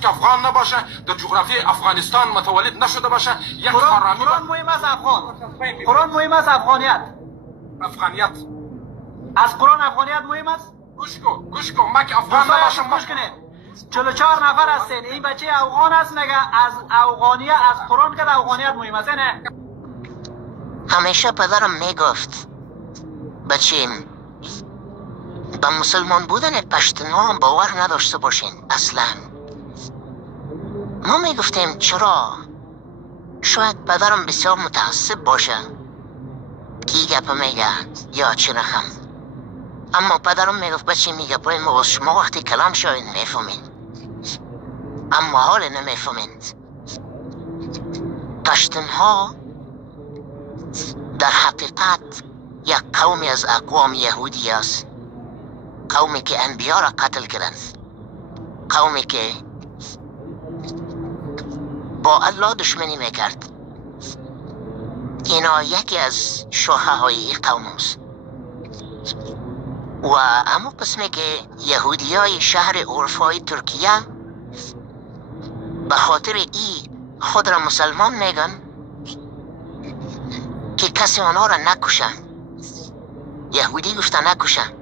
که افغان نباشه، در جغرافی افغانستان متولد نشده باشه، یک قرآن مهم است افغان. قرآن مهم است افغانیت. افغانیت از قرآن افغانیت مهم است. گوش کن ما که افغان نباشم. گوش کنید 44 نفر هستین. این بچه افغان است میگه از افغانیت از قرآن که افغانیت مهم است. نه همیشه پدرم میگفت بچیم به مسلمان بودن پشتوها هم باور نداشته باشین اصلا. ما میگفتیم چرا؟ شاید پدرم بسیار متعصب باشه که گپ میگه یا چه رقم. اما پدرم میگفت بچه میگه پای ما شما وقتی کلام شاید میفهمین، اما حال نمیفهمید. پشتونها در حقیقت یک قومی از اقوام یهودی است، قومی که انبیا را قتل کردند، قومی که با الله دشمنی میکرد. اینا یکی از شاخه های این قوم است. و اما قسمی که یهودی های شهر اروپای ترکیه به خاطر ای خود را مسلمان میگن که کسی آنها را نکشن. یهودی گفته نکشن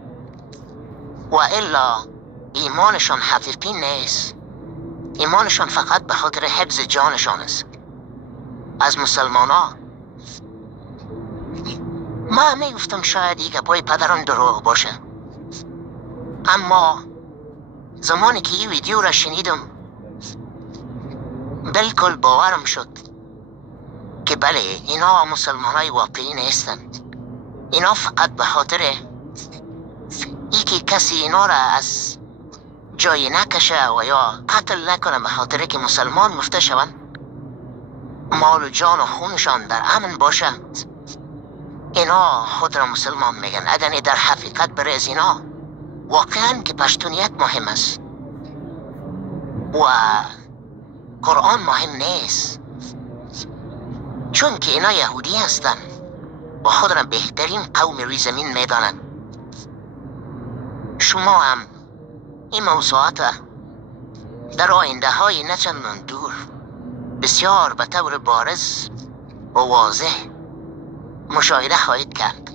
و الا ایمانشان حقیقی نیست. ایمانشان فقط به خاطر حفظ جانشان است. از مسلمان ها ما میگفتم شاید ای گپای پدرم دروغ باشه، اما زمانی که این ویدیو را شنیدم بالکل باورم شد که بله اینا مسلمان های واقعی نیستند. اینا فقط به خاطر ای که کسی اینا را از جای نکشه و یا قتل نکنه به خاطر که مسلمان گفته شوند، مال و جان و خونشان در امن باشند، اینا خود را مسلمان میگن. اگر در حقیقت برای از اینا واقعا که پشتونیت مهم است و قرآن مهم نیست، چون که اینا یهودی هستن و خود را بهترین قوم روی زمین میدانند. شما هم این موضوعات در آینده های نچندان دور بسیار به طور بارز و واضح مشاهده خواهید کرد.